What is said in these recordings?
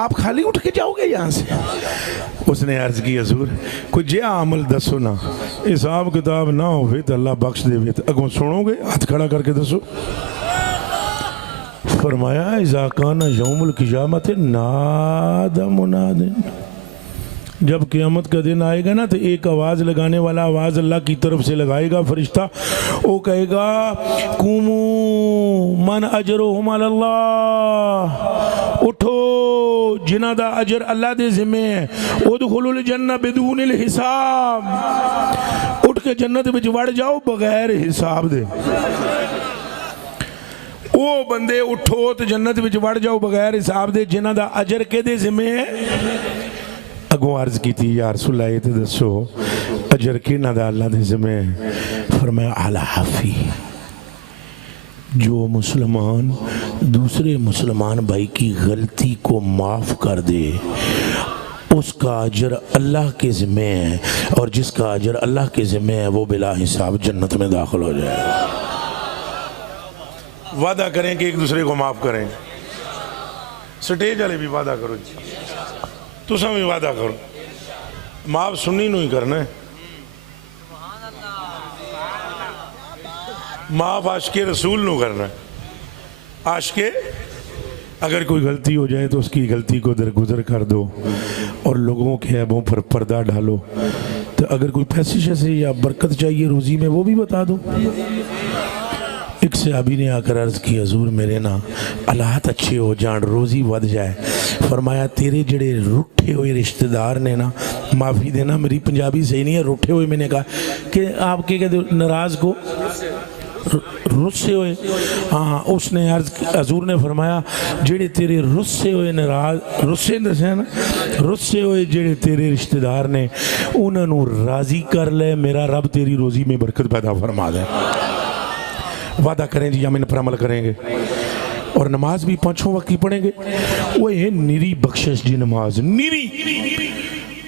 آپ خالی اٹھ کے جاؤ گے یہاں سے؟ اس نے عرض کی حضور کوئی جیا عمل دسو نا، حساب کتاب نہ ہوئے تو اللہ بخش دے تو اگوں سنو گے، ہاتھ کھڑا کر کے دسو۔ فرمایا اذا کان یوم القیامت نادى مناد، جب قیامت کا دن آئے گا نا تو ایک آواز لگانے والا آواز اللہ کی طرف سے لگائے گا فرشتہ، وہ کہے گا قوموا من اجرهم علی اللہ، اٹھو جنہ دا اجر اللہ دے ذمہ ہے، ادخلوا الجنہ بدون الحساب، اٹھ کے جنت وچ وڑ جاؤ بغیر حساب دے۔ وہ بندے اٹھو تو جنت وچ وڑ جاؤ بغیر حساب دے جنہ دا اجر کے دے ذمہ ہے۔ اگوں عرض کی تھی یا رسول اللہ یہ تو دسو اجر کینہ دا اللہ دے ذمہ ہے؟ فرمایا العافی، جو مسلمان دوسرے مسلمان بھائی کی غلطی کو معاف کر دے اس کا اجر اللہ کے ذمہ ہے، اور جس کا اجر اللہ کے ذمہ ہے وہ بلا حساب جنت میں داخل ہو جائے گا۔ وعدہ کریں کہ ایک دوسرے کو معاف کریں، سٹیج والے بھی وعدہ کرو جی، تساں بھی وعدہ کرو، معاف سنی نو ہی کرنا ہے، معاف عاشق رسول نو کرنا ہے۔ عاشق اگر کوئی غلطی ہو جائے تو اس کی غلطی کو درگزر کر دو اور لوگوں کے عیبوں پر پردہ ڈالو، تو اگر کوئی پیسے شیسے یا برکت چاہیے روزی میں وہ بھی بتا دو۔ ایک صحابی نے آ کر عرض کی حضور میرے نا حالات اچھے ہو جان روزی ود جائے، فرمایا تیرے جڑے روٹھے ہوئے رشتہ دار نے نا، معافی دینا میری پنجابی صحیح نہیں ہے، روٹھے ہوئے میں نے کہا کہ آپ کے کہتے ناراض کو رسے ہوئے، ہاں اس نے عرض حضور نے فرمایا جڑے تیرے رسے ہوئے ناراض رسے دسے نا رسے ہوئے جڑے تیرے رشتہ دار نے انہوں نے راضی کر لے، میرا رب تیری روزی میں برکت پیدا فرما دے۔ وعدہ کریں جی ہم ان پر عمل کریں گے، اور نماز بھی پانچوں وقت کی پڑھیں گے۔ وہ یہ نیری بخشش جی نماز نیری،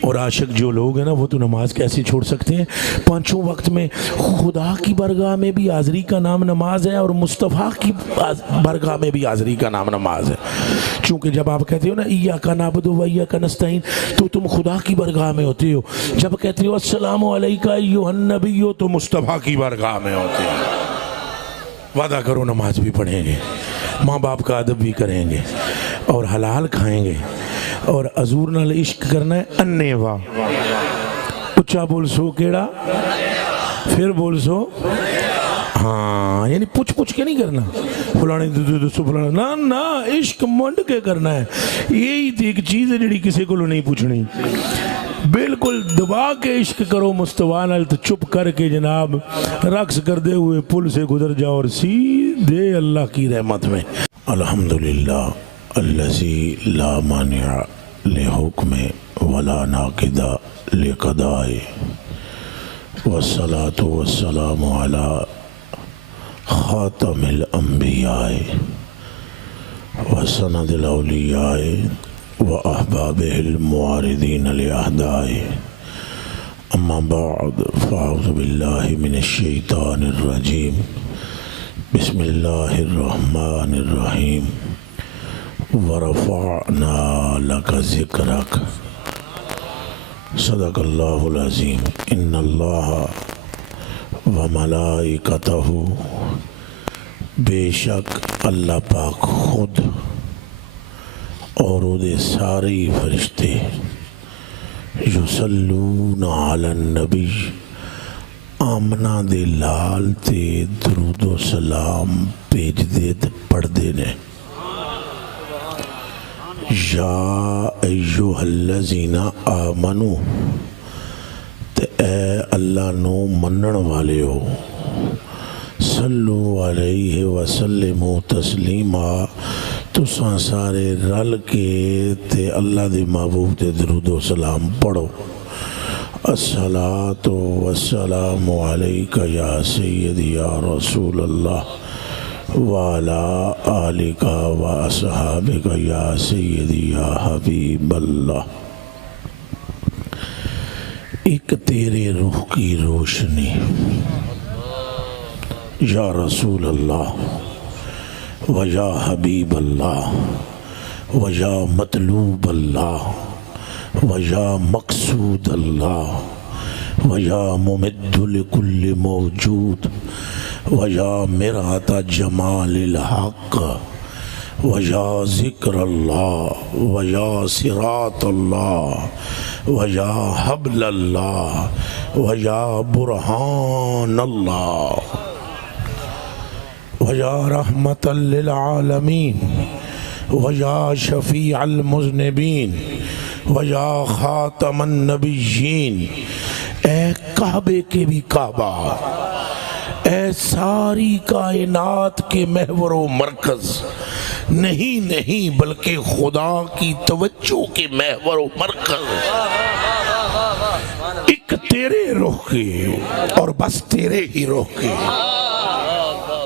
اور عاشق جو لوگ ہیں نا وہ تو نماز کیسے چھوڑ سکتے ہیں؟ پانچوں وقت میں خدا کی برگاہ میں بھی حاضری کا نام نماز ہے، اور مصطفیٰ کی برگاہ میں بھی حاضری کا نام نماز ہے۔ چونکہ جب آپ کہتے ہو نا ایاک نعبد و ایاک نستعین تو تم خدا کی برگاہ میں ہوتے ہو، جب کہتے ہو السلام علیکہ ایھا النبی تو مصطفیٰ کی برگاہ میں ہوتے ہو۔ وعدہ کرو نماز بھی پڑھیں گے، ماں باپ کا ادب بھی کریں گے، اور حلال کھائیں گے، اور حضور نال عشق کرنا ہے انے وا، اچھا بول سو کیڑا، پھر بول سو ہاں، یعنی پوچھ کے نہیں کرنا فلانے دوستو فلانے، نا نا عشق منڈ کے کرنا ہے۔ یہی تھی ایک چیز ہے جڑی کسی کو نہیں پوچھنی، بالکل دبا کے عشق کرو مصطفیٰ نال، تو چپ کر کے جناب رقص کردے ہوئے پل سے گزر جاؤ اور سیدھے اللہ کی رحمت میں۔ الحمدللہ الذی لا مانع لحکم ولا ناقض لقضائے، والصلاة والسلام علی خاتم الانبیاء وسند الاولیاء واحبابہ المعارضین لأعداء، اما بعد فاعوذ باللہ من الشیطان الرجیم، بسم اللہ الرحمن الرحیم، ورفعنا لک ذکرک، صدق اللہ العظیم۔ ان اللہ وملائکتہ، بے شک اللہ پاک خود اور وہ دے سارے فرشتے، یصلون علی النبی، آمنہ دے لال تے درود و سلام بھیج دے تے پڑھ دے نے۔ یا ایہا الذین آمنو، تے اے اللہ نو منن والے ہو، صلو علیہ وسلموا تسلیما، تساں سارے رل کے تے اللہ دے محبوب تے درود و سلام پڑھو۔ الصلاۃ والسلام علیک یا سیدی یا رسول اللہ، وعلی آلک و اصحابک یا سیدی یا حبیب اللہ۔ ایک تیرے روح کی روشنی یا رسول اللہ و یا حبیب اللہ، ویا مطلوب اللہ ویا مقصود اللہ ویا ممد لکل موجود ویا مرآت جمال الحق ویا ذکر اللہ ویا صراط اللہ ویا حبل اللہ ویا برہان اللہ ویا رحمت للعالمین ویا شفیع المذنبین ویا خاتم النبیین، اے کعبے کے بھی کعبہ، اے ساری کائنات کے محور و مرکز، نہیں بلکہ خدا کی توجہ کے محور و مرکز، ایک تیرے رخ کے اور بس تیرے ہی رخ کے،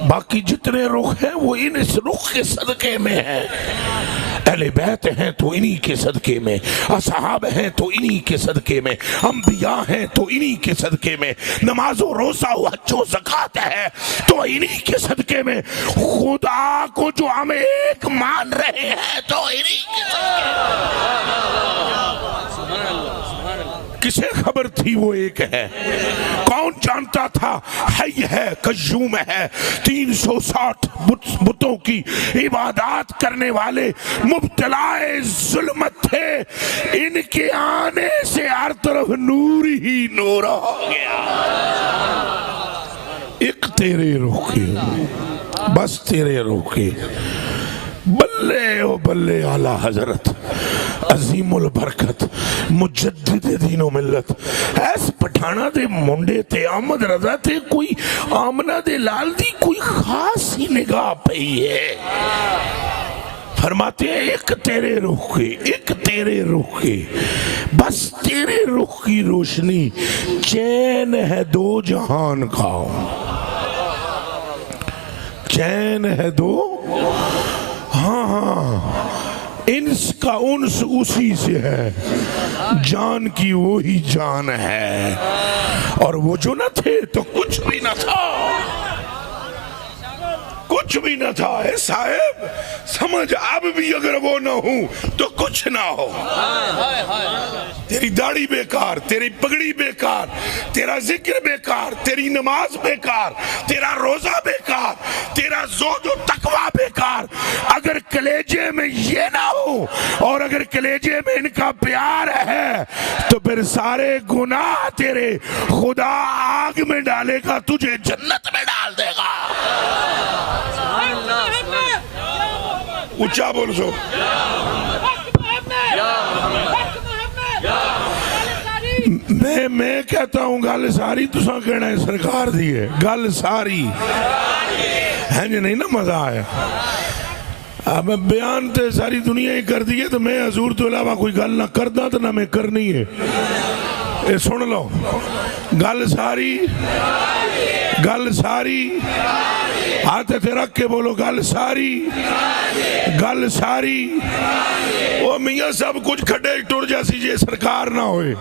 باقی جتنے رخ ہیں وہ اس رخ کے صدقے میں ہیں، اہل بیت ہیں تو انہی کے صدقے میں، اصحاب ہیں تو انہی کے صدقے میں، انبیاء ہیں تو انہی کے صدقے میں، نماز و روزہ و حج و زکوٰۃ ہے تو انہی کے صدقے میں، خدا کو جو ہم ایک مان رہے ہیں تو انہی کے صدقے میں۔ کسے خبر تھی وہ ایک ہے؟ کون جانتا تھا حی ہے، قیوم ہے، 360 بتوں کی عبادات کرنے والے مبتلا ظلمت تھے، ان کے آنے سے ہر طرف نور ہی نور ہو گیا۔ ایک تیرے روکے، بس تیرے روکے، بلے و بلے اعلیٰ حضرت عظیم البرکت مجدد دین و ملت، ایس پٹھانا دے منڈے تے احمد رضا تے کوئی آمنہ دے لال دی کوئی خاص ہی نگاہ پئی ہے۔ فرماتے ہیں ایک تیرے رخ کے، ایک تیرے رخ کے، بس تیرے رخ کی روشنی چین ہے دو جہان کا، چین ہے دو، ہاں انس کا انس اسی سے ہے، جان کی وہی جان ہے، اور وہ جو نہ تھے تو کچھ بھی نہ تھا، کچھ بھی نہ تھا۔ اے صاحب سمجھ، اب بھی اگر وہ نہ ہوں تو کچھ نہ ہو، تیری داڑھی بیکار، تیری پگڑی بیکار، تیرا ذکر بیکار، تیری نماز بیکار، تیرا روزہ بیکار، تیرا زہد و تقوی بیکار، اگر کلیجے میں یہ نہ ہو اور اگر کلیجے میں ان کا پیار ہے تو پھر سارے گناہ تیرے خدا آگ میں ڈالے گا، تجھے جنت میں ڈال دے گا۔ اچھا بول سو، میں کہتا ہوں گل ساری، تساں کہنا ہے سرکار دی ہے، گل ساری ہے جی، نہیں نا مزہ آیا؟ اب بیان تے ساری دنیا ہی کر دی ہے تو میں حضور تو علاوہ کوئی گل نہ کردا تو نہ میں کرنی ہے۔ اے سن لو، گل ساری، گل ساری، ہاتھ تے رکھ کے بولو گل ساری، گل ساری۔ وہ میاں سب کچھ کھڈے ٹر جیسی جے سرکار نہ ہوئے۔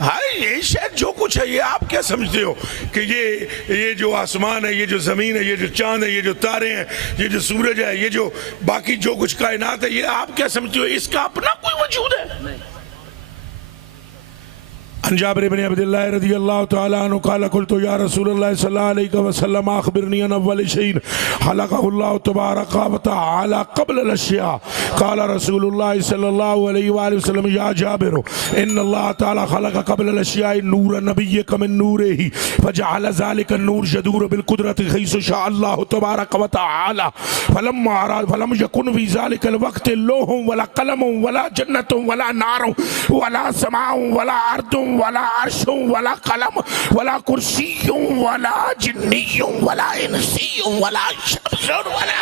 ہاں یہ شاید جو کچھ ہے، یہ آپ کیا سمجھتے ہو کہ یہ جو آسمان ہے، یہ جو زمین ہے، یہ جو چاند ہے، یہ جو تارے ہیں، یہ جو سورج ہے، یہ جو باقی جو کچھ کائنات ہے، یہ آپ کیا سمجھتے ہو اس کا اپنا کوئی وجود ہے؟ عن جابر بن عبد اللہ رضی اللہ تعالیٰ عنہ قال قلت یا رسول اللہ صلی اللہ علیہ وسلم اخبرنی عن اول شيء خلقه اللہ تبارک وتعالی قبل الاشیاء قال رسول اللہ صلی اللہ علیہ وآلہ وسلم یا جابر ان اللہ تعالی خلق قبل الاشیاء نور نبیک من نوره فجعل ذلك النور جدور بالقدرت حيث شاء اللہ تبارک وتعالی فلم يكن في ذلك الوقت لوح ولا قلم ولا جنت ولا نار ولا سماء ولا ارض ولا عرش ولا قلم ولا کرسی ولا جنی ولا انسی ولا شمس ولا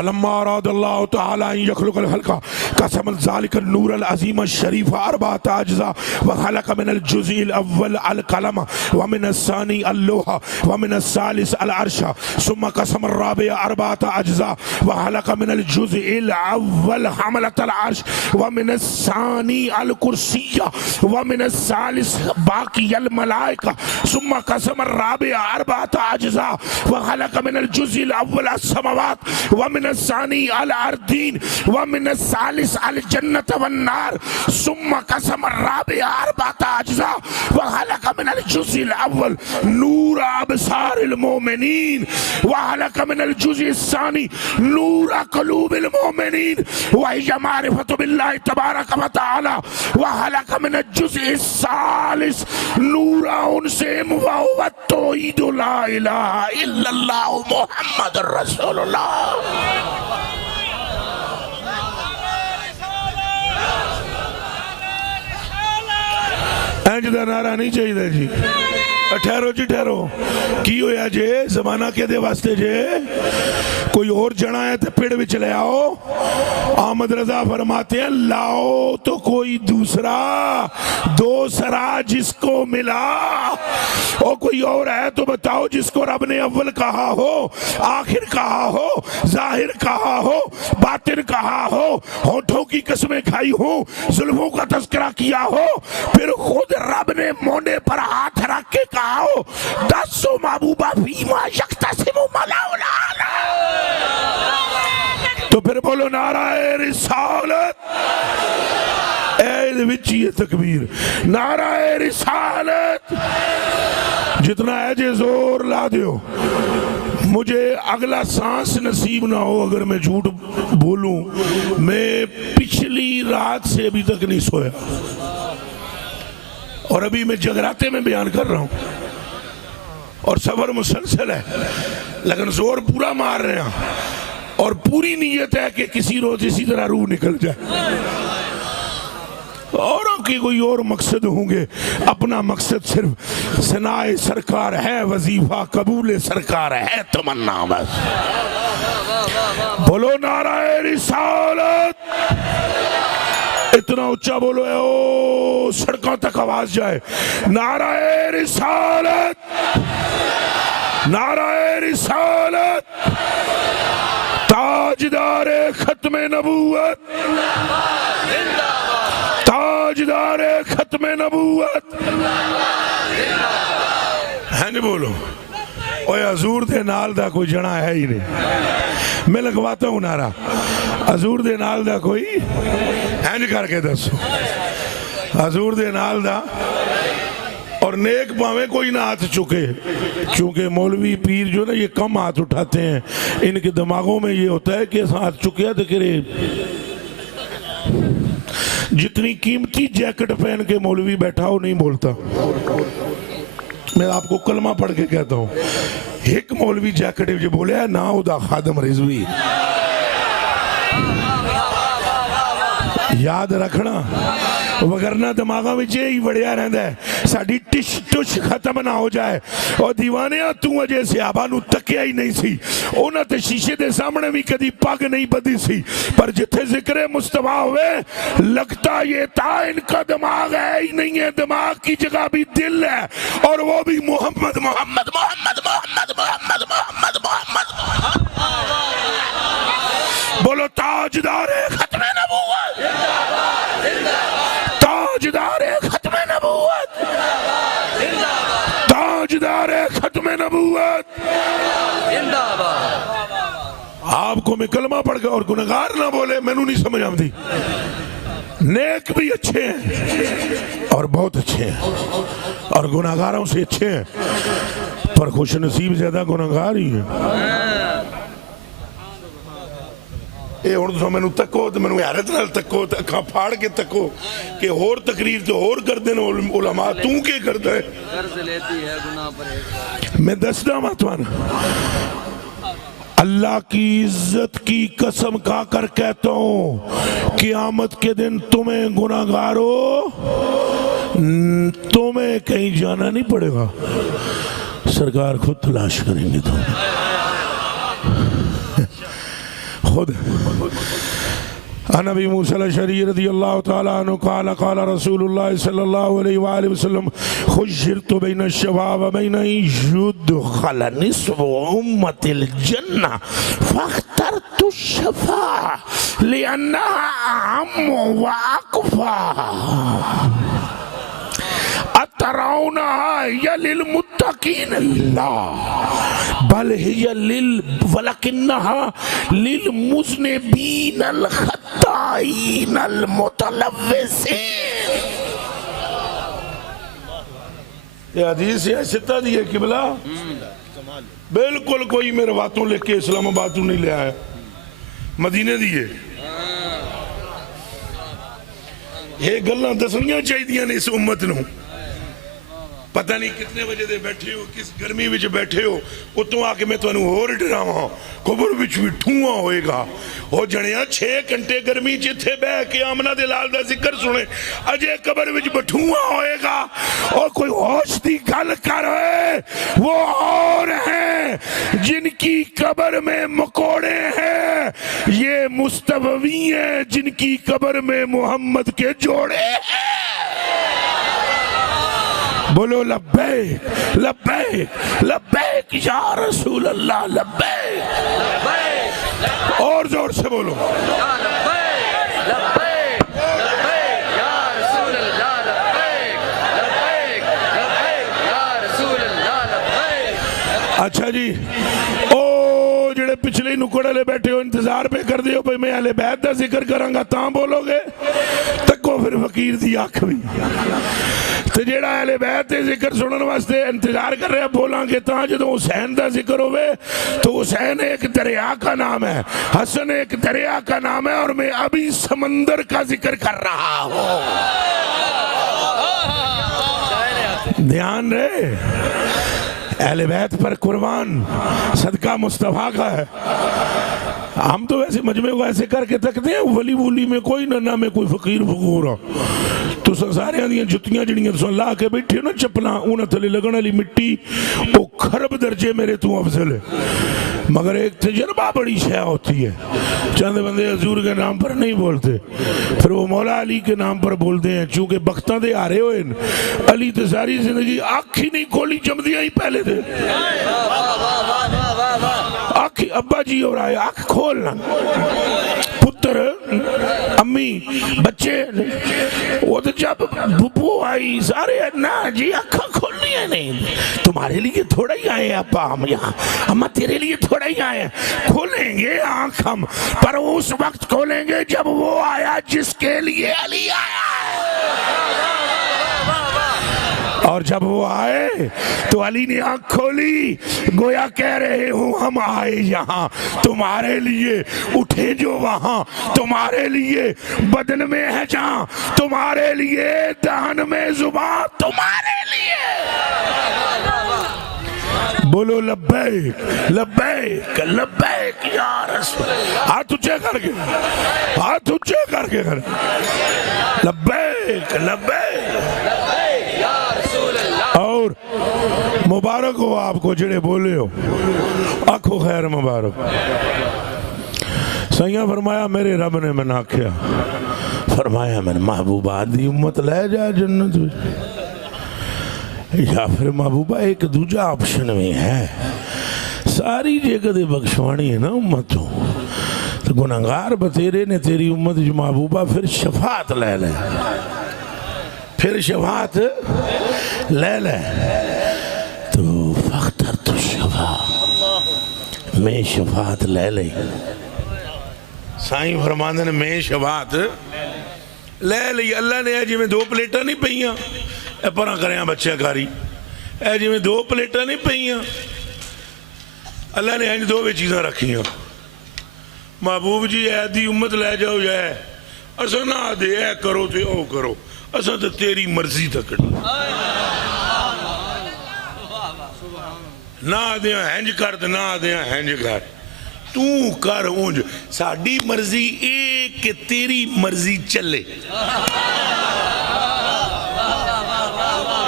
فلما اراد اللہ تعالی ان یخلق الخلق قسم ذلك النور العظیم الشریف اربعۃ اجزاء وخلق من الجزء الاول القلم ومن الثاني اللوح ومن الثالث العرش ثم قسم الرابع اربعۃ اجزاء وخلق من الجزء الاول حملة العرش ومن الثاني الكرسي ومن الثالث باقي الملائكة ثم قسم الرابع اربعۃ اجزاء وخلق من الجزء الاول السماوات ومن الثاني الارضين ومن الثالث الجنة والنار ثم قسم الرابع اربعۃ اجزاء وخلق من الجزء الاول نور ابصار المؤمنين وخلق من الجزء الثاني نور قلوب المؤمنين وهي معرفة بالله تبارك وتعالى وخلق من الجزء الثالث نور انسهم وهو التوحيد لا اله الا الله محمد رسول اللہ. اینج دا نعرہ نہیں چاہیے جی. ٹھہرو جی ٹھہرو. کی ہویا جے زمانہ کے دے واسطے جے کوئی اور جنا ہے تو پیڑ وچ لے آؤ. احمد رضا فرماتے ہیں لاؤ تو کوئی دوسرا جس کو ملا. اور کوئی اور ہے تو بتاؤ جس کو رب نے اول کہا ہو, آخر کہا ہو, ظاہر کہا ہو, باطن کہا ہو, ہونٹوں کی قسمیں کھائی ہوں, زلفوں کا تذکرہ کیا ہو, پھر خود رب نے مونے پر ہاتھ رکھ کے کہا ہو دسو محبوبہ فیما یکتسم ملاولا. تو پھر بولو نعرہ رسالت. اے وچی تکبیر. نعرہ رسالت. جتنا ہے جے زور لا دیو. مجھے اگلا سانس نصیب نہ ہو اگر میں جھوٹ بولوں. میں پچھلی رات سے ابھی تک نہیں سویا اور ابھی میں جگراتے میں بیان کر رہا ہوں اور سفر مسلسل ہے لیکن زور پورا مار رہے ہیں اور پوری نیت ہے کہ کسی روز اسی طرح روح نکل جائے. اوروں کی کوئی اور مقصد ہوں گے, اپنا مقصد صرف ثنائے سرکار ہے, وظیفہ قبول سرکار ہے, تمنا بس. بولو نعرہ رسالت. اتنا اچھا بولو اے او سڑکوں تک آواز جائے. نعرہ رسالت. نعرہ رسالت. تاجدار ختم نبوت. تاجدار ختم نبوت. ہے نہیں بولو. اوہ حضور دے نال دا کوئی جنا ہے ہی نہیں. میں لگواتا ہوں نعرہ. حضور دے نال دا کوئی ہینج کر کے دسو. حضور دے نال دا. اور نیک پاویں کوئی نہ ہاتھ چکے, کیونکہ مولوی پیر جو نا یہ کم ہاتھ اٹھاتے ہیں. ان کے دماغوں میں یہ ہوتا ہے کہ ہاتھ چکے تو کرے. جتنی قیمتی جیکٹ پہن کے مولوی بیٹھا ہو نہیں بولتا. میں آپ کو کلمہ پڑھ کے کہتا ہوں, ایک مولوی جیکٹ جو بولے ہے نا ادا خادم رضوی. یاد رکھنا وگرنہ دماغہ میں جے ہی بڑھیا رہندا ہے. ساڑی ٹش ٹش ختم نہ ہو جائے. اور دیوانیاں تو وجہ سے آبانو تکیا ہی نہیں سی. اونا تے شیشے دے سامنے بھی کدی پاگ نہیں بدی سی. پر جتھے ذکر مصطفیٰ ہوئے لگتا یہ تھا ان کا دماغ ہے ہی نہیں ہے. دماغ کی جگہ بھی دل ہے اور وہ بھی محمد محمد محمد محمد محمد محمد محمد. بولو تاجدار ختم نبوت. تاجدار ختم نبوت. تاجدار ختم نبوت. آپ کو میں کلمہ پڑھ گیا اور گناہگار نہ بولے میں نہیں سمجھ آمدی. نیک بھی اچھے ہیں اور بہت اچھے ہیں اور گناہگاروں سے اچھے ہیں, پر خوش نصیب زیادہ گناہگار ہی ہیں. اے ہن تو میں تکو تو میں حیرت نال تکو, اکھاں پھاڑ کے تکو کہ اور تقریر تو اور کر دین علماء. تو کیا کرتا ہے؟ قرض لیتی ہے گناہ پر. میں دستا ماتوان اللہ کی عزت کی قسم کھا کر کہتا ہوں قیامت کے دن تمہیں گناہگارو تمہیں کہیں جانا نہیں پڑے گا. سرکار خود تلاش کریں گے. خود عن ابی موسیٰ الاشعری رضی اللہ تعالیٰ عنہ قال قال رسول اللہ صلی اللہ علیہ وآلہ وسلم خشرت بین الشباب بین یدخل نصف امت الجنہ فاخترت الشفاعہ لأنها اعم واقفا اترونها هي للمتقین لا بل هي ولكنها للمذنبین الخطائین المتلوثین. یہ حدیث ہے ستہ دی ہے قبلہ، بالکل کوئی میرے باتوں لکھ کے اسلام آبادوں نہیں لے آیا، مدینے دیئے. یہ گلہ دسنیاں چاہی دیا نے اس امت نو. پتہ نہیں کتنے وجہ دے بیٹھے ہو، کس گرمی وچ بیٹھے ہو، اتوں آ کے میں تو انہوں اور ڈراواں قبر وچ بھی ٹھواں ہوئے گا. ہو جنیاں 6 گھنٹے گرمی جتھے بہ کے آمنہ دے لال دا ذکر سنے، اجے قبر وچ بٹھواں ہوئے گا. اور کوئی ہوش دی گل کر ہوئے، وہ اور ہیں جن کی قبر میں مکوڑے ہیں، یہ مستوی ہیں جن کی قبر میں محمد کے جوڑے ہیں. بولو لبیک لبیک لبیک یا رسول اللہ، لبیک. اور زور سے بولو اچھا جی. او جڑے پچھلے نکڑے لے بیٹھے ہو انتظار پہ کر دیو بھئی میں اہل بیت دا ذکر کروں گا تاں بولو گے، تکو پھر فقیر دی آنکھ بھی. تو جیڑا اہل بیت دے ذکر سنن واسطے انتظار کر رہے ہیں بولاں گے تاں جدو حسین دا ذکر ہوئے تو حسین ایک دریا کا نام ہے، حسن ایک دریا کا نام ہے، اور میں ابھی سمندر کا ذکر کر رہا ہوں. دھیان رہے، اہل بیت پر قربان صدقہ مصطفیٰ کا ہے. ہم تو ویسے مجمع کو ایسے کر کے تکتے ہیں، ولی ولی میں کوئی نہ میں کوئی فقیر فقورا. تو سارے دیاں جتیاں جڑیاں تو اللہ کے بیٹھے ہو نا چپلاں انہاں تھلے لگن والی مٹی وہ خرب درجے میرے تو افضل ہے، مگر ایک تجربہ بڑی شے ہوتی ہے. چند بندے حضور کے نام پر نہیں بولتے، پھر وہ مولا علی کے نام پر بولتے ہیں، چونکہ بختہ دے آ رہے ہوئے علی تو ساری زندگی آنکھ ہی نہیں کھولی، جمدیاں ہی پہلے تھے. آنکھ ابا جی اور آئے آنکھ کھولنا، پتر امی بچے، وہ تو جب بھپو آئی سارے نا جی آنکھاں کھولنی ہے نہیں، تمہارے لیے تھوڑا ہی آئے ابا ہم یہاں، اما تیرے لیے تھوڑا ہی آئے. کھولیں گے آنکھ ہم، پر اس وقت کھولیں گے جب وہ آیا جس کے لیے علی آیا. اور جب وہ آئے تو علی نے آنکھ کھولی، گویا کہہ رہے ہوں ہم آئے یہاں تمہارے لیے، اٹھے جو وہاں تمہارے لیے، بدن میں ہے جہاں تمہارے لیے، دہن میں زبان تمہارے لیے. بولو لبیک لبیک لبیک یا رسول. ہاتھ اونچے کر کے، ہاتھ اونچے کر کے کر لبیک لبیک. اور مبارک ہو آپ کو جڑے بولے ہو، آنکھو خیر مبارک. سیاں فرمایا میرے رب نے میں نہ کیا، فرمایا میں محبوبہ دی امت لے جا جنت، یا پھر محبوبہ ایک دوجہ آپشن میں ہے، ساری جگہ دے بخشوانی ہے نا امتوں، تو گناہگار بتیرے نے تیری امت جو محبوبہ پھر شفاعت لے لے، پھر شفاعت لے لے. تو فاخترت الشفاعہ، میں شفاعت لے لے. سائیں فرماندے نے میں شفاعت لے لی. اللہ نے جی میں 2 پلیٹاں نہیں پئیاں، اے پرا کریاں بچے کاری، اے جی میں 2 پلیٹاں نہیں پئیاں، اللہ نے ہن 2 چیزاں رکھیاں. محبوب جی اے دی امت لے جاؤ جائے، اساں نہ دے اے کرو تے او کرو، اساں تو تیری مرضی تکڑی، نہ دیاں ہنج کر تے نہ دیاں ہنج کر، تو کر اونج، ساڑی مرضی ایک کہ تیری مرضی چلے.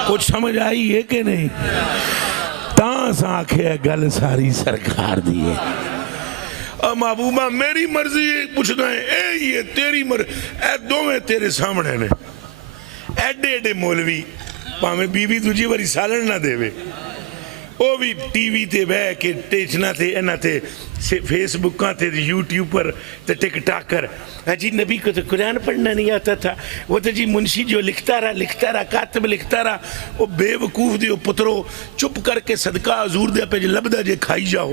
کچھ سمجھ آئی ہے کہ نہیں؟ تاں ساکھے گل ساری سرکار دیئے. محبوبہ میری مرضی پوچھنا ہے اے یہ تیری مرضی اے دوویں تیرے سامنے نے ایڈے ایڈے مولوی پاویں بیوی دوجی واری سالن نہ دے وہ بھی ٹی وی تے بہ کے ٹیچنا تے انہاں تے فیس بکاں تے یوٹیوب پر تے ٹک ٹاکر جی نبی کو تو قرآن پڑھنا نہیں آتا تھا وہ تو جی منشی جو لکھتا رہا کاتب لکھتا رہا وہ بے وقوف دیو پترو چپ کر کے صدقہ حضور دے پہ لبدا جے کھائی جاؤ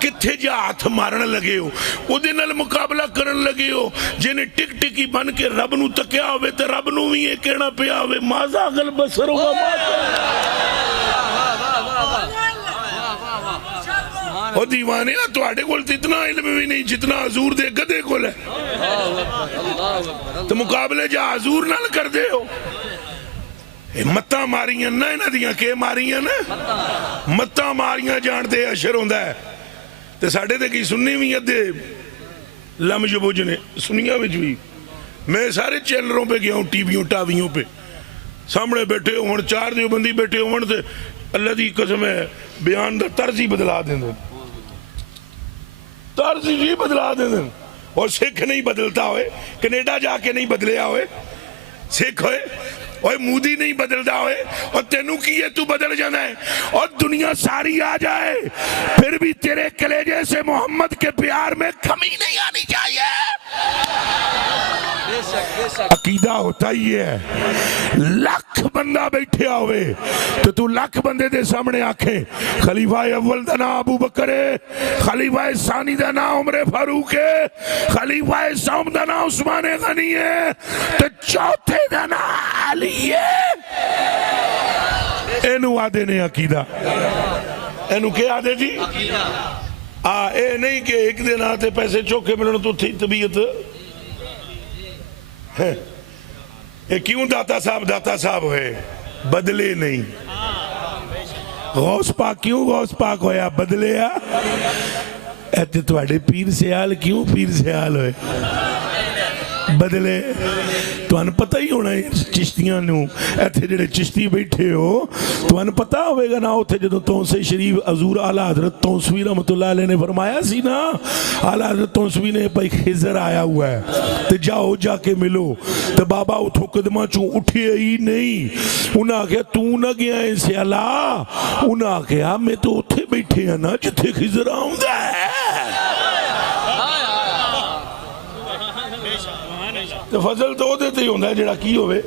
کتھے جا ہاتھ مارن لگے ہو وہ دے نال مقابلہ کرن لگے ہو جنہیں ٹک ٹکی بن کے رب نو تکیا ہوئے تے رب نو بھی یہ کہنا پیا ہوئے مازا غل بسر ہوا وہ دیوانے تو آڑے کول اتنا علم بھی نہیں جتنا حضور دے گدے کول ہے تو مقابلے جا حضور نال کر دے ہو متاں ماریاں نہ انہاں دیاں کہ ماریاں نا متاں ماریاں جان دے اشر ہوندہ ہے تو ساڑھے دے کی سننی بھی ادھے لم جبوج نے سنیاں بھی جوئی میں سارے چینلوں پہ گیا ہوں ٹی ویوں ٹاویوں پہ سامنے بیٹھے ہون چار دیو بندی بیٹھے ہون تے اللہ دی قسم ہے بیان دا طرز ہی بدلا دیں دیں طرز ہی بدلا دیں دیں اور سکھ نہیں بدلتا ہوئے کینیڈا جا کے نہیں بدلیا ہوئے سکھ ہوئے اور مودی نہیں بدلتا ہوئے اور تینوں کیے تو بدل جانا ہے اور دنیا ساری آ جائے پھر بھی تیرے کلیجے سے محمد کے پیار میں کمی نہیں آنی چاہیے عقیدہ ہوتا ہی ہے لاکھ بندہ بیٹھے ہوئے تو لاکھ بندے دے سامنے آنکھیں خلیفہ اول دا نام ابو بکر ہے خلیفہ ثانی دا نام عمر فاروق ہے خلیفہ سوم دا نام عثمان غنی ہے تو چوتھے دا نام علی ہے اینو آدھے نے عقیدہ اینو کیا آدھے جی اے نہیں کہ ایک دن آتے پیسے چوکے ملنے تو تھی طبیعت کیوں داتا صاحب ہوئے بدلے نہیں غوث پاک کیوں غوث پاک ہویا بدلے ایتے توڑے پیر سیال کیوں پیر سیال ہوئے بدلے تو ان پتہ ہی ہونا ہے چشتیاں نو ایتھے جڑے چشتی بیٹھے ہو تو ان پتہ ہوئے گا نا ہوتے جدو تونسے شریف حضور اعلیٰ حضرت تونسوی رحمت اللہ علیہ نے فرمایا سی نا اعلیٰ حضرت تونسوی نے پائی خضر آیا ہوا ہے تو جاؤ جا کے ملو تو بابا اتھو قدمہ چوں اٹھے ہی نہیں انہاں کہا تو نہ گیا ہے سیالہ انہاں کہا میں تو اتھے بیٹھے ہیں نا جتھے خضر آؤں دا ہے تو فضل تو دیتے ہی ہوندہ ہے جڑا کی ہوئے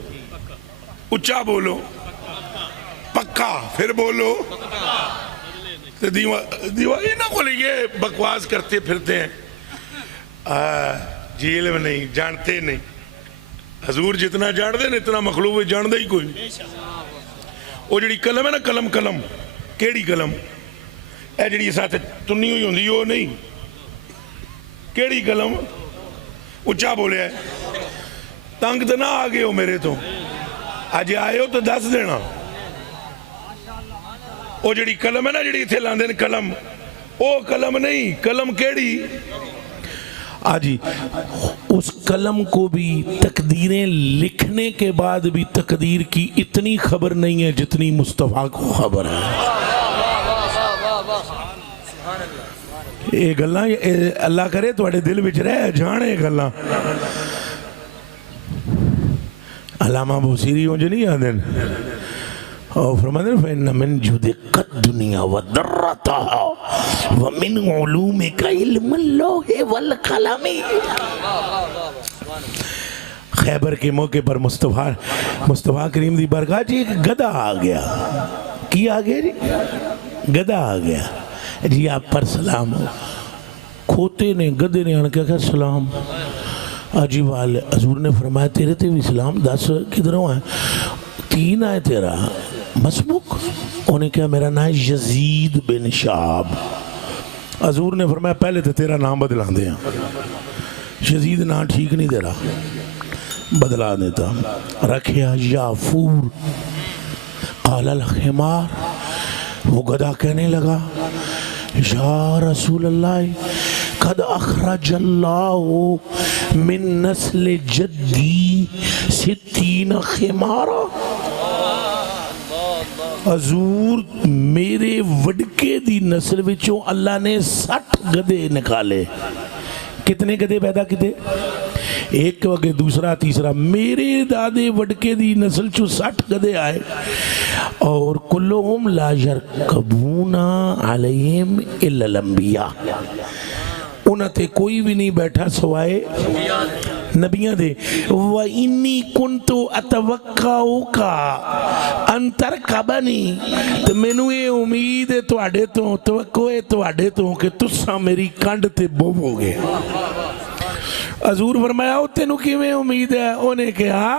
اچھا بولو پکا پھر بولو تو دیوائی نہ بولے یہ بکواس کرتے پھرتے ہیں جی علم نہیں جانتے نہیں حضور جتنا جان دے اتنا مخلوق ہے جان دے ہی کوئی وہ جڑی قلم ہے نا قلم کیڑی قلم اے جڑی ساتھ تنی ہوئی ہوندی وہ نہیں کیڑی قلم اچھا بولے ہے تنگ تو نہ آگے ہو میرے تو آج آئے ہو تو دس دینا وہ جڑی قلم ہے نا جڑی تھے لاندین قلم وہ قلم نہیں قلم کیڑی آجی اس قلم کو بھی تقدیریں لکھنے کے بعد بھی تقدیر کی اتنی خبر نہیں ہے جتنی مصطفیٰ کو خبر ہے یہ گلاں اللہ کرے تواڈے دل وچ رہ جانے گلاں علامہ بوسیری ہوں جو نہیں آدھن اور فرماتے ہیں فَإِنَّ مِن جُدِقَ الدُّنِيَا وَدَرَّتَهَا وَمِنْ عُلُومِكَ عِلْمُ اللَّوْحِ وَالْقَلَمِ خیبر کے موقع پر مصطفیٰ کریم دی برگاہ جی ایک گدہ آ گیا کی آ گیا جی گدہ آ گیا جی آپ پر سلام ہو کھوتے نے گدے نے آنکہ کہا سلام عجیب والے حضور نے فرمایا تیرے تے بھی سلام 10 کدھروں ہیں 3 آئے تیرا مسبوق انہیں کہا میرا نام یزید بن شعب حضور نے فرمایا پہلے تو تیرا نام بدلا دے یزید نام ٹھیک نہیں تیرا بدلا دیتا رکھیا یافور قال الخمار وہ گدھا کہنے لگا یا رسول اللہ قد اخرج اللہ من نسل جدی 60 خمارا حضور میرے وڈکے دی نسل وچوں اللہ نے 60 گدے نکالے. کتنے گدے پیدا کیتے؟ ایک وگے دوسرا تیسرا. میرے دادے وڈکے دی نسل چو 60 گدے آئے اور کلہم لا یرکبون علیہم الا الانبیاء. انہاں تے کوئی بھی نہیں بیٹھا سوائے نبیاں دے. وَإِنِّي كُنْتُ أَتَوَقَّعُكَ أَن تَرْكَبَنِي. تو مینوں یہ امید ہے تواڈے تو، توقع ہے تواڈے تو کہ تساں میری کنڈ تے بوو گے. حضور فرمایا او تینوں کیویں امید ہے؟ انہیں کہا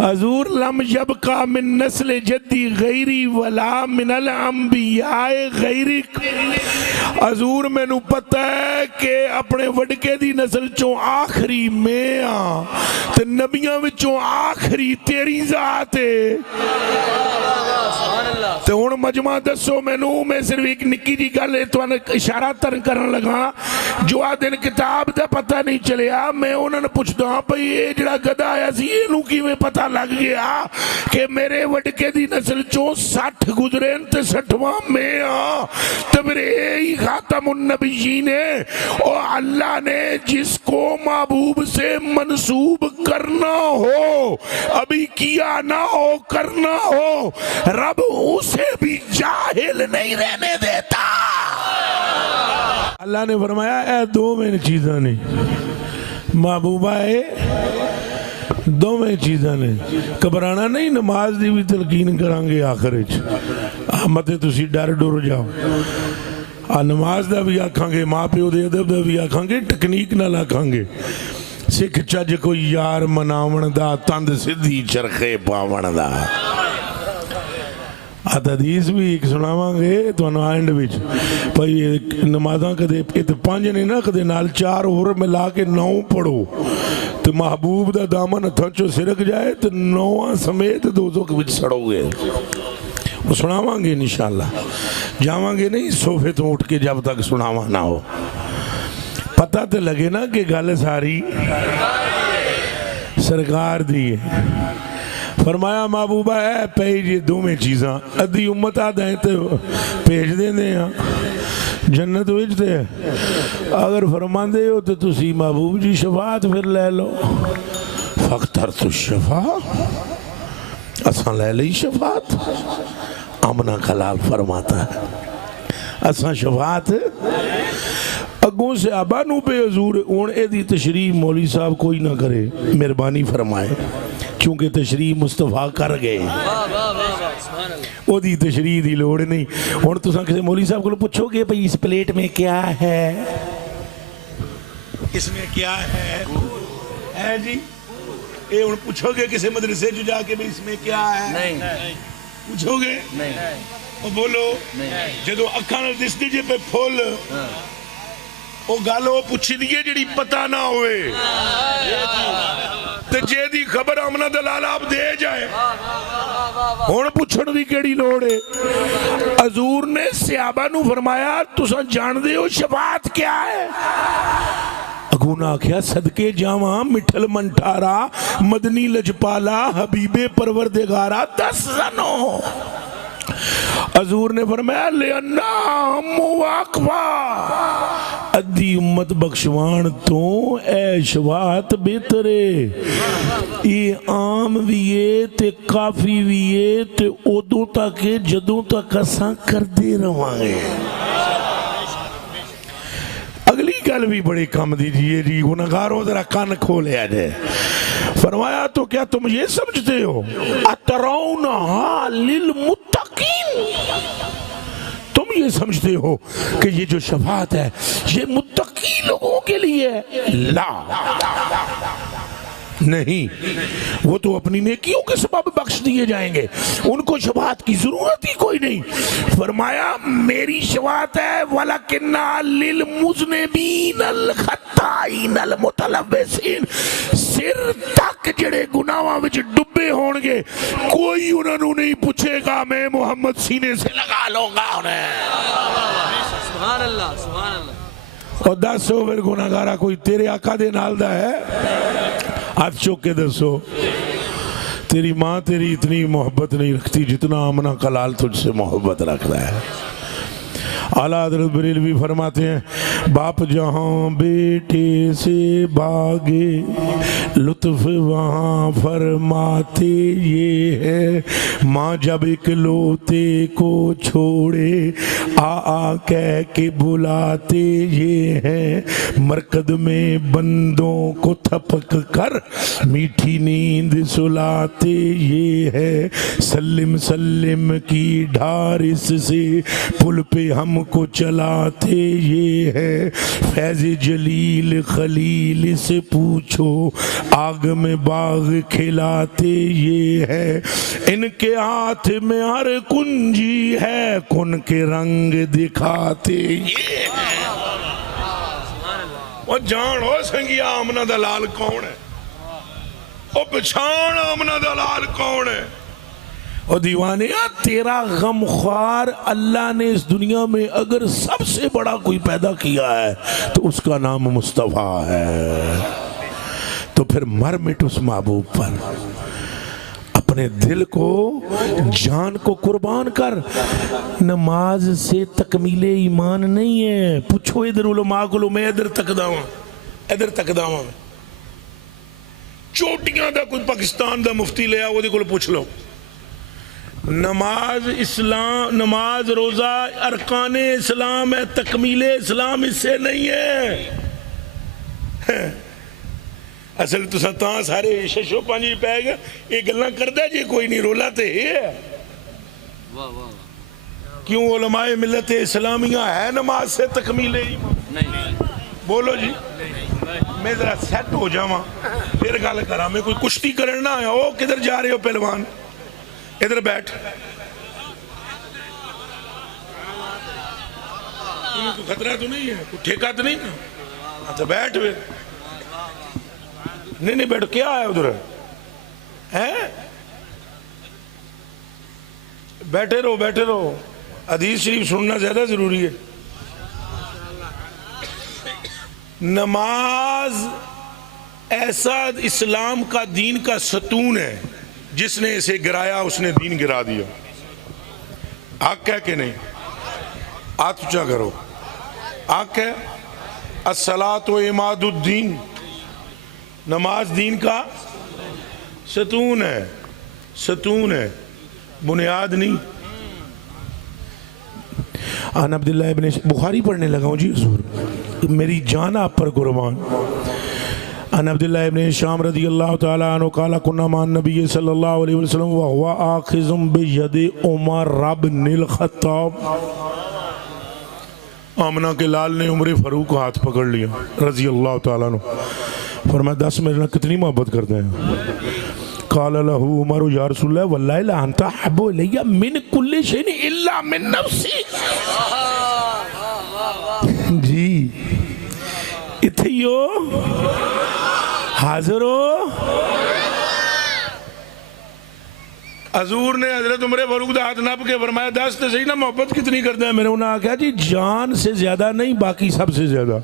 حضور لم یبقى من نسل جدی غیری ولا من الانبیاء غیرک. حضور میں نو پتہ ہے کہ اپنے وڈکے دی نسل چوں آخری میں آں تے نبیاں وچوں آخری تیری ذات ہے. تے ہن مجمع دسو مینوں، میں صرف ایک نکی جی گل تانوں اشارہ تر کرن لگا. جو آ دن کتاب دا پتہ نہیں چلیا، میں انہوں نے پوچھدا ہاں بھئی یہ جڑا گدا آیا سی اینوں کیویں پتہ لگ گیا کہ میرے وڈکے دی نسل چوں 60 گزرے تے 60واں میں آں. تے پھر یہی خاتم النبیین ہے. اور اللہ نے جس کو محبوب سے منسوب کرنا ہو، ابھی کیا نہ ہو کرنا ہو، رب اسے بھی جاہل نہیں رہنے دیتا. اللہ نے فرمایا اے دو میں چیزاں نے محبوبہ ہے، دو میں چیزاں نے. گھبرانا نہیں، نماز دی بھی تلقین کران گے آخر متے تسی ڈر ڈر جاؤ. نماز دا بھی آکھاں گے، ماں پیو دے ادب دا بھی آکھاں گے، ٹکنیک نال آکھاں گے. سکھ چج کوئی یار مناون دا، تند سدھی چرخے پاون دا. حدیث بھی ایک سناواں گے تو اینڈ وچ بھئی نمازاں کدے تے 5 نے نا، کدے نال 4 اور ملا کے 9 پڑھو تو محبوب دا دامن ہتھاں چوں سرک جائے تو 9 سمیت دوزخ وچ سڑو گے. وہ سناواں گے انشاءاللہ. جاواں گے نہیں صوفے تو اٹھ کے جب تک سناواں نہ ہو. پتہ تے لگے نا کہ گل ساری سرکار دی ہے. فرمایا محبوبہ ہے پہی یہ دو میں چیزاں ادھی امت آدھائیں تو پیج دیں دیں جنت ویجتے ہیں. اگر فرمان دے ہو تو تسی محبوب جی شفاعت پھر لے لو. فاخترت الشفاع، اساں لے لئی شفاعت. آمنہ کلال فرماتا ہے اساں شفاعت اگوں سے آبانوں پہ حضور اون اے دی تشریح مولی صاحب کوئی نہ کرے، مہربانی فرمائے، چونکہ تشریح مصطفیٰ کر گئے. او دی تشریح دی لوڑ نہیں. ہن تساں کسی مولی صاحب کو پوچھو گے بھئی اس پلیٹ میں کیا ہے، اس میں کیا ہے جی؟ اے ہن پوچھو گے کسی مدرسے جو جا کے بھئی اس میں کیا ہے؟ نہیں پوچھو گے؟ نہیں. او بولو جدو اکھاں نال دس دیجے پہ پھول او گل او پوچھی دیئے جڑی پتہ نہ ہوئے تے جے دی خبر آمنہ دلال آپ دے جائے. ہون پوچھن دی کیڑی لوڑ ہے؟ حضور نے صحابہ نو فرمایا تساں جان دے ہو شفاعت کیا ہے؟ اگونا کیا صدقے جاواں مٹھل منٹارا مدنی لجپالا حبیب پروردگارا 10 زنوں. حضور نے فرمایا لِأَنَّا مُوَاقْفَا، ادھی امت بخشوان تو اے شفاعت بہترے. یہ عام ویے تے کافی ویے تے ادو تک جدوں تک اساں کر دے رہاں گے. اگلی گل بھی بڑی کم دیجئے جی، گناہگاروں ذرا کان کھولے آ جائے. فرمایا تو کیا تم یہ سمجھتے ہو اترونہا للمتقین، تم یہ سمجھتے ہو کہ یہ جو شفاعت ہے یہ متقی لوگوں کے لیے ہے؟ لا نہیں، وہ تو اپنی نیکیوں کے سبب بخش دیے جائیں گے، ان کو شفاعت کی ضرورت ہی کوئی نہیں. فرمایا میری شفاعت ہے وَلَكِنَّا لِلْمُذْنِبِينَ الْخَطَّائِينَ الْمُتَلَوِّثِينَ، سر تک جڑے گناہاں وچ ڈبے ہون گے کوئی انہوں نے نہیں پوچھے گا، میں محمد سینے سے لگا لوں گا انہیں. سبحان اللہ سبحان اللہ. اور 10 پھر گناہگارہ کوئی تیرے آقا دے نال دا ہے؟ ہاتھ چوک کے دسو تیری ماں تیری اتنی محبت نہیں رکھتی جتنا آمنہ کا لال تجھ سے محبت رکھتا ہے۔ اعلیٰ حضرت بریلوی فرماتے ہیں باپ جہاں بیٹے سے بھاگے لطف وہاں فرماتے یہ ہے، ماں جب اکلوتے کو چھوڑے آ کہہ کے بلاتے یہ ہے، مرکد میں بندوں کو تھپک کر میٹھی نیند سلاتے یہ ہے، سلم سلم کی ڈھارس سے پل پہ ہم کو چلاتے یہ ہے، فیض جلیل خلیل سے پوچھو آگ میں باغ کھلاتے یہ ہے، ان کے ہاتھ میں ہر کنجی ہے کن کے رنگ دکھاتے یہ ہے۔ وہ جانو سنگیا آمنہ دلال کون ہے، وہ پچھان آمنہ دلال کون ہے؟ اور دیوانیا تیرا غمخوار اللہ نے اس دنیا میں اگر سب سے بڑا کوئی پیدا کیا ہے تو اس کا نام مصطفیٰ ہے، تو پھر مر مٹ اس محبوب پر، اپنے دل کو جان کو قربان کر۔ نماز سے تکمیل ایمان نہیں ہے، پوچھو ادھر علماء کو، میں ادھر تک داواں چوٹیاں دا کوئی پاکستان دا مفتی لیا وہ دے کو پوچھ لو، نماز اسلام، نماز روزہ ارکان اسلام ہے، تکمیل اسلام اس سے نہیں ہے۔ اصل تو ستاں سارے ششو پانچی پہ گا یہ گلنا کردہ جی کوئی نہیں، رولا تے ہے کیوں؟ علماء ملت اسلامیہ ہے نماز سے تکمیل ایمان؟ بولو جی، میں ذرا سیٹ ہو جاواں پھر گل کرا، میں کوئی کشتی کرنا ہے۔ او کدھر جا رہے ہو پہلوان؟ ادھر بیٹھ، تمہیں کوئی خطرہ تو نہیں ہے، کوئی ٹھیکہ تو نہیں نا؟ تو بیٹھ بے، نہیں بیٹھو، کیا ہے ادھر ہے؟ بیٹھے رہو، حدیث شریف سننا زیادہ ضروری ہے۔ نماز ایسا اسلام کا دین کا ستون ہے، جس نے اسے گرایا اس نے دین گرا دیا۔ حق ہے کہ نہیں؟ ہاتھ اونچا کرو، حق ہے۔ الصلاۃ عماد الدین، نماز دین کا ستون ہے، بنیاد نہیں۔ عن عبداللہ ابن بخاری پڑھنے لگا ہوں جی حضور، میری جان آپ پر قربان۔ عن عبداللہ ابن شام رضی اللہ تعالیٰ عنہ قال کنا مع النبی صلی اللہ علیہ وسلم وہو آخذ بید عمر بن الخطاب، آمنہ کے لال نے عمر فاروق کو ہاتھ پکڑ لیا رضی اللہ تعالیٰ عنہ، فرمایا دس میرے نے کتنی محبت کرتے ہیں؟ قال له عمر یا رسول اللہ واللہ لانت احب الی من کل شیء الا من نفسی۔ جی اتھی ہو، حاضر ہو؟ حضور نے حضرت عمر فاروق دا ہاتھ نپ کے فرمایا دس تے صحیح نا محبت کتنی کرتے ہیں؟ میرے انہوں نے کہا جی جان سے زیادہ نہیں، باقی سب سے زیادہ،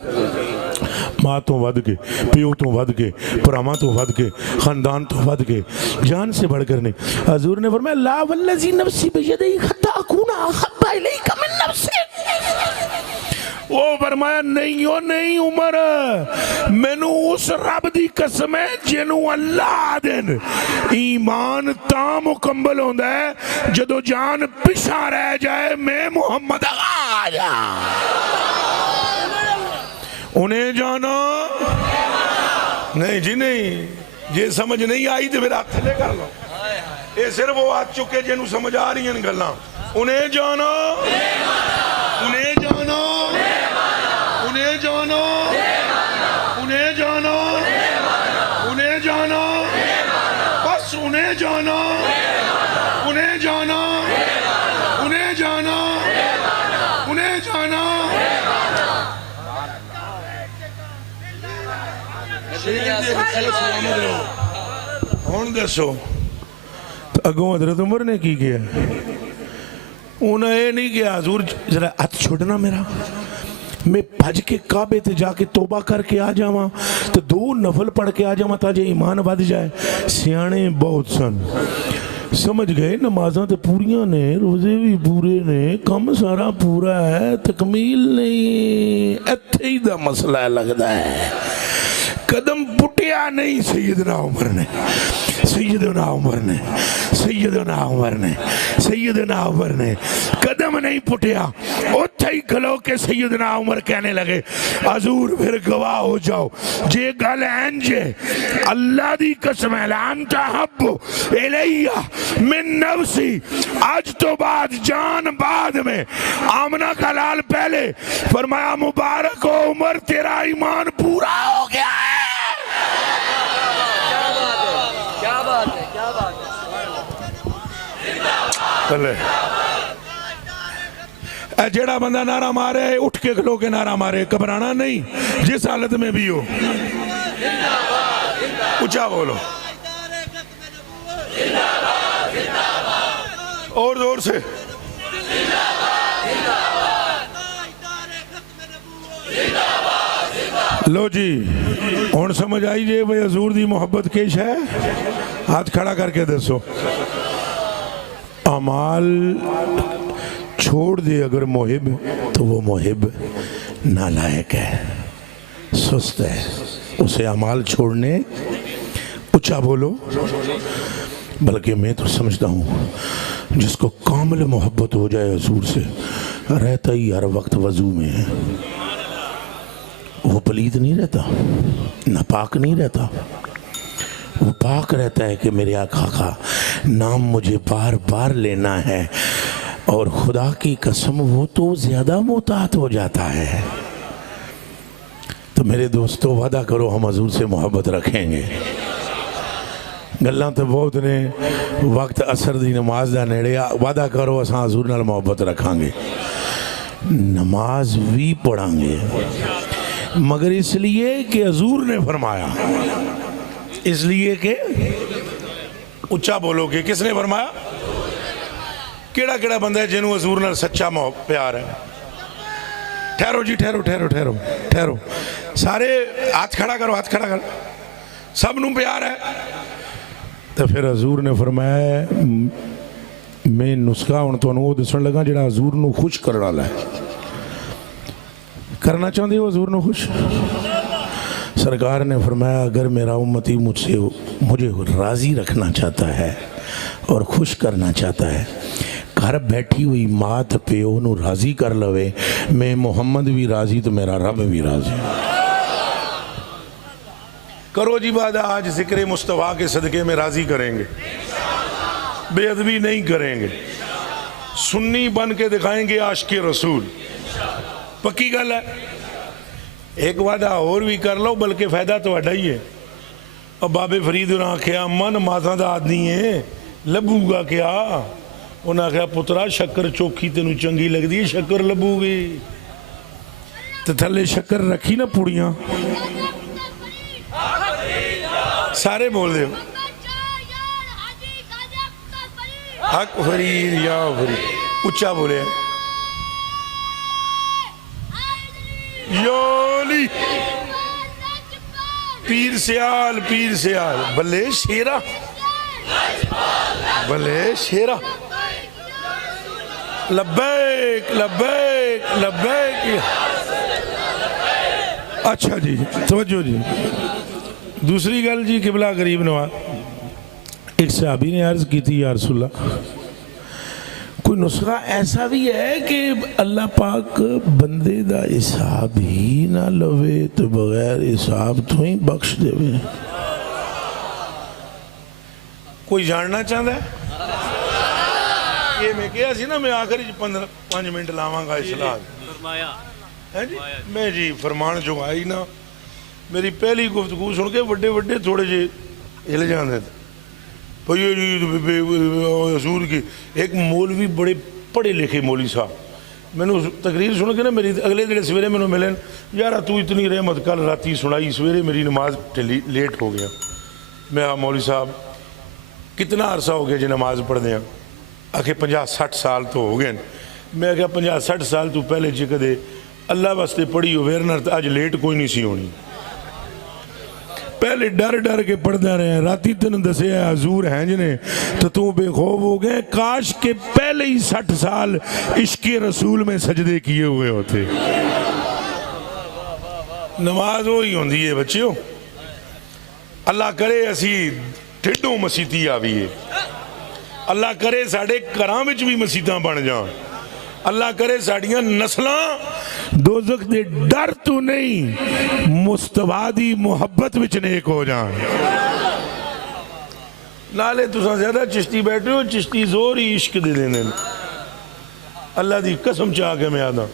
ماں تو ود کے، پیو تو ود کے، پراما تو ود کے، خاندان تو ود کے، جان سے بڑھ کر نہیں۔ حضور نے فرمایا لا والذی نفسی بیدی حتی اکون احب الیک من نفسی۔ وہ فرمایا نہیں عمر، مینو اس رب دی قسم ہے جنوں اللہ دن ایمان تا مکمل ہوندا ہے جدو جان پیچھے رہ جائے میں محمد آ جا۔ انہیں جانا نہیں جی، نہیں یہ سمجھ نہیں آئی تو پھر ہاتھ لے کر لو، یہ صرف وہ آ چکے جنوں سمجھ آ رہی ہیں گلاں۔ انہیں جانا، انہیں جانا، انہیں جانا، انہیں جانا، انہیں جانا، بس انہیں جانا، انہیں جانا، انہیں جانا، انہیں جانا۔ ہون دسو اگوں حضرت عمر نے کی کیا؟ انہیں یہ نہیں کیا حضور ذرا ہاتھ چھوڑنا میرا، میں بھج کے کعبے تے جا کے توبہ کر کے آ جاواں تو 2 نفل پڑھ کے آ جاواں تاکہ ایمان ود جائے. سیانے بہت سن, سمجھ گئے, نمازاں تے پوریاں نے, روزے بھی پورے نے, کم سارا پورا ہے, تکمیل نہیں. ایتھے ہی دا مسئلہ لگدا ہے. قدم پٹیا نہیں سیدنا عمر نے, سیدنا عمر نے, سیدنا عمر نے, سیدنا عمر نے قدم نہیں پٹیا. اتھے ہی کھلو کے سیدنا عمر کہنے لگے حضور پھر گواہ ہو جاؤ جے گل انجے اللہ دی قسم ہے لانت حب الیہ من نفسی. آج تو بعد جان بعد میں, آمنہ کا لال پہلے. فرمایا مبارک ہو عمر تیرا ایمان پورا ہو گیا ہے. جیڑا بندہ نعرہ مارے اٹھ کے کھلو کے نعرہ مارے, گھبرانا نہیں جس حالت میں بھی ہو. اونچا بولو اور زور سے. لو جی ہن سمجھ آئی جے بھئی حضور دی محبت کیش ہے. ہاتھ کھڑا کر کے دسو. اعمال چھوڑ دے اگر محب تو وہ محب نالائق ہے, سست ہے. اسے اعمال چھوڑنے, اونچا بولو, بلکہ میں تو سمجھتا ہوں جس کو کامل محبت ہو جائے حضور سے, رہتا ہی ہر وقت وضو میں ہے. وہ پلید نہیں رہتا, ناپاک نہیں رہتا, وہ پاک رہتا ہے کہ میرے آقا کا نام مجھے بار بار لینا ہے. اور خدا کی قسم وہ تو زیادہ محتاط ہو جاتا ہے. تو میرے دوستو وعدہ کرو ہم حضور سے محبت رکھیں گے. گلاں تو بہت نے, وقت عصر دی نماز دا نیڑے, وعدہ کرو اساں حضور نال محبت رکھاں گے, نماز بھی پڑھاں گے, مگر اس لیے کہ حضور نے فرمایا. اس لیے کہ اونچا بولو کہ کس نے فرمایا. کیڑا کیڑا بندہ ہے جنہوں حضور نال سچا پیار ہے. ٹھہرو جی, ٹھہرو ٹھہرو ٹھہرو ٹھہرو, سارے ہاتھ کھڑا کرو, ہاتھ کھڑا کرو. سب نوں پیار ہے. تو پھر حضور نے فرمایا میں نسخہ ہن تانوں وہ دسن لگا جڑا حضور نوں خوش کرن والا ہے. کرنا چاہتے ہو حضور نوں خوش؟ سرکار نے فرمایا اگر میرا امتی مجھے راضی رکھنا چاہتا ہے اور خوش کرنا چاہتا ہے, گھر بیٹھی ہوئی مات پہ انہوں راضی کر لوے, میں محمد بھی راضی تو میرا رب بھی راضی. کرو جی بعد آج ذکر مصطفیٰ کے صدقے میں راضی کریں گے, بے ادبی نہیں کریں گے, سنی بن کے دکھائیں گے عاشق رسول. پکی گل ہے. ایک وعدہ اور بھی کر لو بلکہ فائدہ تو اڈا ہی ہے. اب بابے فرید نے آخیا من ماتاں دا آدمی ہے لبو گا کیا. انہاں آخیا پترا شکر چوکھی تینوں چنگی لگ دی, شکر لبو گی تو تھلے شکر رکھی نا پوڑیاں. سارے بول دے حق فرید یا فرید. اچھا بولے یولی پیر سیال, پیر سیال, بلے شیرہ, بلے شیرہ, لبیک لبیک لبیک. اچھا جی توجہ جی. دوسری گل جی قبلہ غریب نواز, ایک صحابی نے عرض کی تھی یا رسول اللہ کوئی نسخہ ایسا بھی ہے کہ اللہ پاک بندے دا حساب ہی نہ لوے تو بغیر حساب تو ہی بخش دے. کوئی جاننا چاہتا ہے؟ یہ میں کہا سی نا میں آخری 5 منٹ لاواں گا اصلاح. میں جی فرمان جو آئی نا, میری پہلی گفتگو سن کے وڈے وڈے تھوڑے جے ہل جاندے تھے. حضور کی ایک مولوی بڑے پڑھے لکھے مولوی صاحب میں نے تقریر سن کے نا میری اگلے دن سویرے میں ملن, یار تو اتنی رحمت کل راتی سنائی, سویرے میری نماز لیٹ ہو گیا. میں مولوی صاحب کتنا عرصہ ہو گیا جی نماز پڑھ دیا؟ آخر 50-60 سال تو ہو گئے. میں کہا 50-60 سال تو پہلے جی کدے اللہ واسطے پڑھی ہوئے ورنہ اج لیٹ کوئی نہیں سی ہونی. پہلے ڈر ڈر کے پڑھدا رہے ہیں, راتی تین دسیا حضور ہیں جنے تو تو بے خوف ہو گئے. کاش کے پہلے ہی 60 سال عشق رسول میں سجدے کیے ہوئے ہوتے. نماز وہی ہوندی ہے بچیو. اللہ کرے اسی ٹھڈوں مسیتی آویے, اللہ کرے ساڑے گھراں وچ بھی مسیتاں بن جان, اللہ کرے ساڑیاں نسلاں دوزخ دے ڈر تو نہیں مصطفیٰ دی محبت وچ نیک ہو جان. نالے تساں زیادہ چشتی بیٹھے ہو, چشتی زور ہی عشق دے دینے. اللہ دی قسم چاہ کے میں آدھا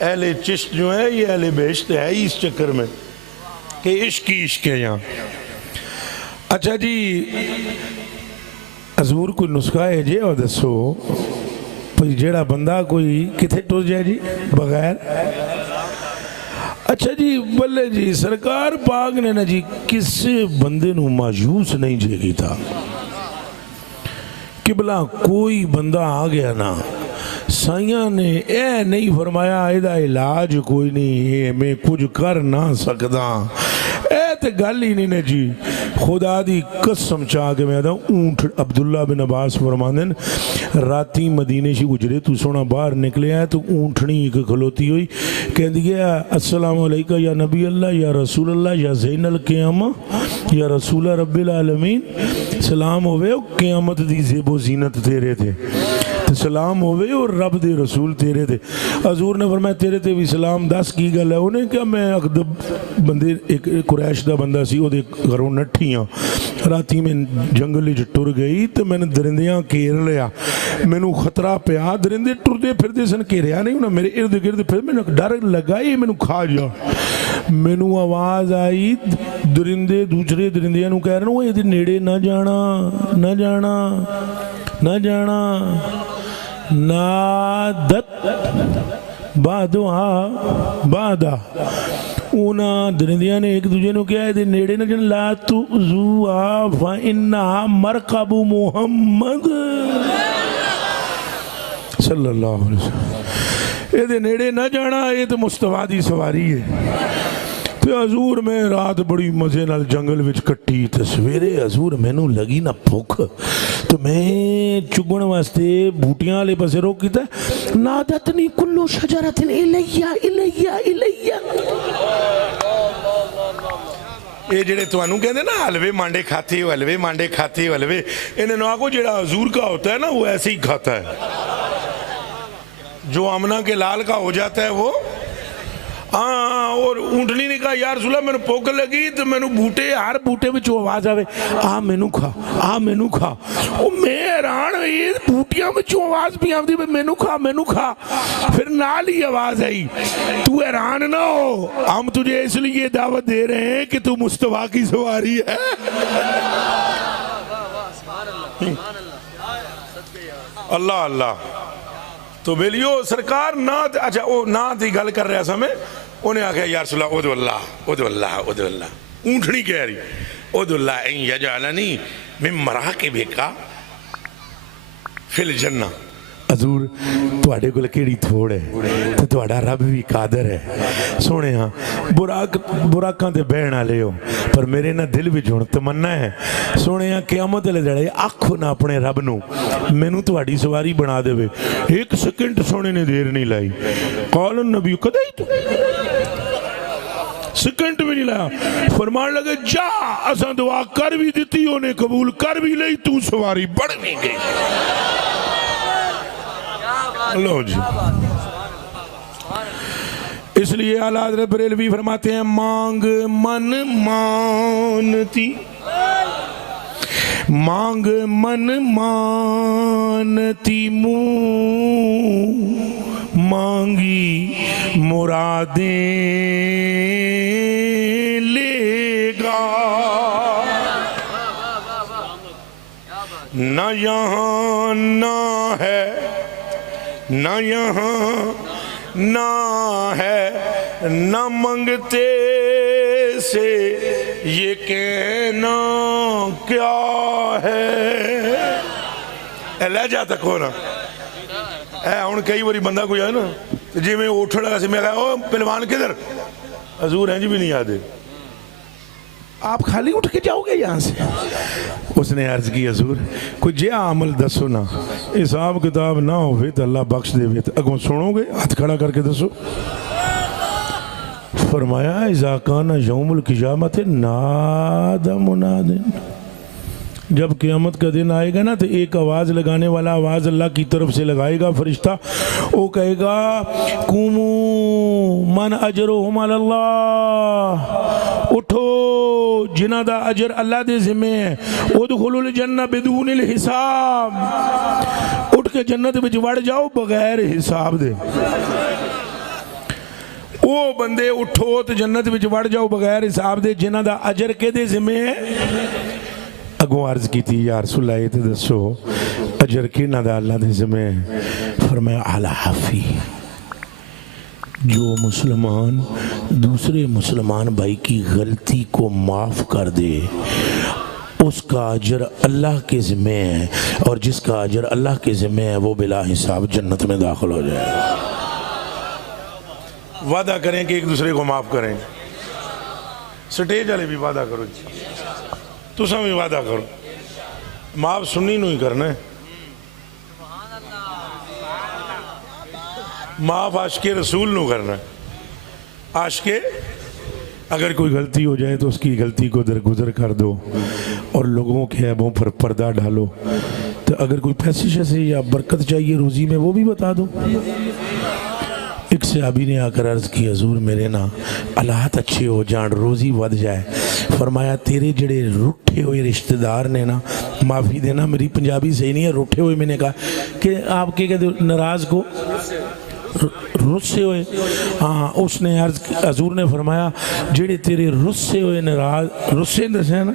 اہل چشت جو ہے یہ اہل بہشت ہے ہی اس چکر میں کہ عشق ہی عشق ہے یہاں. اچھا جی حضور کوئی نسخہ ہے جی اور دسو جیڑا بندہ کوئی کتھے ٹر جائے جی بغیر. اچھا جی بلے جی سرکار پاک نے نا جی کس بندے نو مایوس نہیں جے گی تھا کہ بلا کوئی بندہ آ گیا نا سائیاں نے اے نہیں فرمایا ایدہ علاج کوئی نہیں میں کچھ کر نہ سکتا. اے تے گل ہی نہیں نے جی. خدا دی قسم چاہ کے میں آدھا اونٹ عبداللہ بن عباس فرماندن راتی مدینے شی گجرے تو سونا باہر نکلے آئے تو اونٹنی ایک کھلوتی ہوئی کہہ گیا السلام علیکہ یا نبی اللہ یا رسول اللہ یا زین القیامہ یا رسول رب العالمین. سلام ہوئے قیامت دی زیب و زینت تیرے تھے, سلام ہوئے اور رب دے رسول تیرے تھے. حضور نے فرمایا تیرے تے بھی سلام دس کی گل ہے. انہیں کہا میں اقدب بندے ایک قریش دا بندہ سی وہ دے گھروں نٹھیاں راتی میں جنگل جو ٹر گئی تو میں نے درندیاں کیر لیا. میں نے خطرہ پیا درندے ٹر دے پھر دے سن کیریا نہیں ہونا میرے ارد گرد پھر میں نے ڈر لگائی میں نے کھا جا. میں نے آواز آئی درندے دوسرے درندیاں نو کہہ رہے ہیں وہ یہ نیڑے نہ جانا نہ جانا نہ جانا. نادت بعدها بعدا اونا درندیاں نے ایک دوجہ نو کیا ہے نیڑے نہ جن لا تؤذوا فإنها مرکب محمد صلی اللہ علیہ وسلم. یہ نیڑے نہ جانا یہ تو مصطفیٰ دی سواری ہے. تو حضور میں رات بڑی مزے نال جنگل وچ کٹی تے سویرے حضور مینوں لگی نا بھوک تو میں چگن واسطے بوٹیاں والے پاسے روک کیتا نادتنی کلو شجرۃ الیہ الیہ الیہ. یہ جڑے تانوں کہندے نا حلوے مانڈے کھاتے ہو حلوے مانڈے کھاتے ہو حلوے انہیں نو آکو جڑا حضور کا ہوتا ہے نا وہ ایسے ہی کھاتا ہے. جو آمنہ کے لال کا ہو جاتا ہے وہ ہاں. اور اونٹنی نے کہا یا رسول اللہ میں نے پوک لگی تو میں نے بوٹے ہر بوٹے میں جو آواز آوے آ میں نے کھا آ میں نے کھا. میں حیران یہ بوٹیاں میں جو آواز بھی آتی میں نے کھا میں نے کھا. پھر نال ہی آواز آئی تو حیران نہ ہو ہم تجھے اس لیے دعوت دے رہے ہیں کہ تو مصطفیٰ کی سواری ہے. اللہ اللہ. تو بیلیو سرکار نات اچھا وہ نات ہی گل کر رہا سا میں انہیں آکھا یا رسول اللہ ادو اللہ ادو اللہ ادو اللہ. اونٹنی کہہ رہی ادو اللہ ان یجعلنی من مراکبک فی الجنہ. حضور تواڈے کول کیڑی تھوڑ ہے تے تواڈا رب بھی قادر ہے. سونے ہاں براکاں تے بہن والے ہو پر میرے نا دل وچ ہن تمنا ہے سونے ہاں قیامت والے دڑے آکھو نا اپنے رب نو مینوں تواڈی سواری بنا دے. ایک سیکنڈ سونے نے دیر نہیں لائی. قال النبی کدی تو سیکنڈ بھی نہیں لایا. فرمان لگے جا اساں دعا کر بھی دیتی انہیں قبول کر بھی لئی تو سواری بڑھ بھی گئی. اللہ جی. اس لیے اعلیٰ حضرت بریلوی فرماتے ہیں مانگ من مانتی مانگ من مانتی منہ مانگی مرادیں لے گا. نہ یہاں نہ ہے نہ یہاں نہ ہے نہ منگتے سے یہ کہنا کیا ہے. لہجہ تک ہونا ہے. ہن کئی باری بندہ کوئی ہے نا جی میں اٹھ لگا سی میں کہا او پہلوان کدھر؟ حضور ہیں جی بھی نہیں آتے. آپ خالی اٹھ کے جاؤ گے یہاں سے؟ اس نے عرض کی حضور کوئی جیا عمل دسو نا حساب کتاب نہ ہوئے تو اللہ بخش دے وے اگوں سنو گے ہاتھ کھڑا کر کے دسو. فرمایا اذا کان یوم القیامت نادى مناد، جب قیامت کا دن آئے گا نا تو ایک آواز لگانے والا آواز اللہ کی طرف سے لگائے گا فرشتہ، وہ کہے گا قوموا من اجرهم علی اللہ، اٹھو جنہ دا اجر اللہ دے ذمہ ہے، ادخلوا الجنہ بدون الحساب، اٹھ کے جنت وچ وڑ جاؤ بغیر حساب دے. وہ بندے اٹھو تو جنت وچ وڑ جاؤ بغیر حساب دے جنہ دا اجر کے دے ذمہ ہے. اگوں عرض کی تھی یا رسول اللہ یہ تو دسو اجر کینہ دا اللہ دے ذمہ ہے؟ فرمایا العافی، جو مسلمان دوسرے مسلمان بھائی کی غلطی کو معاف کر دے اس کا اجر اللہ کے ذمہ ہے، اور جس کا اجر اللہ کے ذمہ ہے وہ بلا حساب جنت میں داخل ہو جائے گا. وعدہ کریں کہ ایک دوسرے کو معاف کریں. سٹیج والے بھی وعدہ کرو جی، تساں بھی وعدہ کرو، معاف سنی نو ہی کرنا ہے. معاف عاشق رسول نو کرنا ہے. عاشق اگر کوئی غلطی ہو جائے تو اس کی غلطی کو درگزر کر دو اور لوگوں کے عیبوں پر پردہ ڈالو. تو اگر کوئی پیسے شیسے یا برکت چاہیے روزی میں وہ بھی بتا دو. ایک صحابی نے آ کر عرض کی حضور میرے نا حالات اچھے ہو جان روزی ود جائے. فرمایا تیرے جڑے روٹھے ہوئے رشتہ دار نے نا، معافی دینا میری پنجابی صحیح نہیں ہے، روٹھے ہوئے میں نے کہا کہ آپ کے کہتے ناراض کو رسے ہوئے. ہاں اس نے عرض حضور نے فرمایا جڑے تیرے رسے ہوئے ناراض رسے دسے نا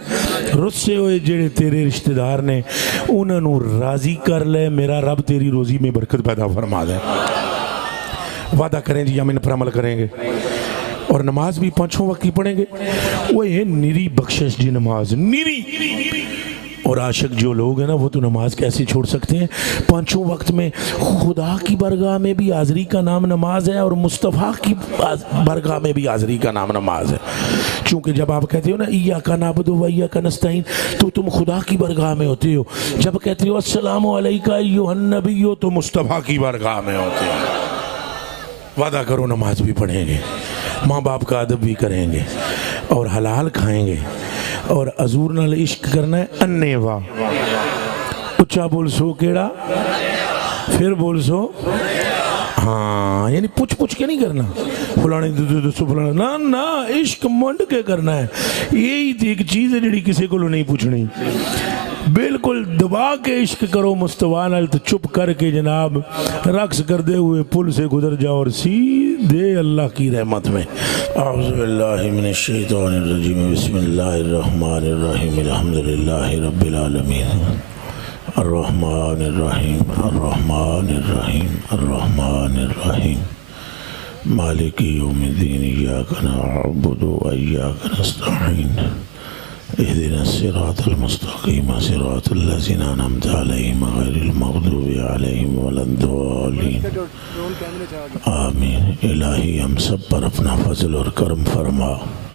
رسے ہوئے جڑے تیرے رشتہ دار نے انہوں نے راضی کر لے، میرا رب تیری روزی میں برکت پیدا فرما دے. وعدہ کریں جی ہم ان پر عمل کریں گے اور نماز بھی 5 وقت کی پڑھیں گے. وہ یہ نیری بخشش جی نماز نیری. اور عاشق جو لوگ ہیں نا وہ تو نماز کیسے چھوڑ سکتے ہیں؟ 5 وقت میں خدا کی برگاہ میں بھی حاضری کا نام نماز ہے اور مصطفیٰ کی برگاہ میں بھی حاضری کا نام نماز ہے. چونکہ جب آپ کہتے ہو نا ایاک نعبد و ایاک نستعین تو تم خدا کی برگاہ میں ہوتے ہو. جب کہتے ہو السلام علیکہ ایھا النبی تو مصطفیٰ کی برگاہ میں ہوتے ہو. وعدہ کرو نماز بھی پڑھیں گے، ماں باپ کا ادب بھی کریں گے اور حلال کھائیں گے اور حضور نال عشق کرنا ہے انے وا. اچھا بول سو کیڑا، پھر بول سو ہاں، یعنی پوچھ کے نہیں کرنا فلانے دسو فلانا، نا نا عشق منڈ کے کرنا ہے. یہی ایک چیز ہے جڑی کسی کو نہیں پوچھنی. بالکل دبا کے عشق کرو مصطفیٰ نال تو چپ کر کے جناب رقص کردے ہوئے پل سے گزر جاؤ اور سیدھے اللہ کی رحمت میں. اعوذ باللہ من الشیطان الرجیم، بسم اللہ الرحمن الرحیم، الحمدللہ رب العالمین، الرحمن الرحیم الرحمن الرحیم الرحمن الرحیم، مالک یوم الدین، ایاک نعبد و ایاک نستعین، اهدنا الصراط المستقیم صراط الذین انعمت علیہم غیر المغضوب علیہم ولا الضالین. آمین. الہی ہم سب پر اپنا فضل اور کرم فرما.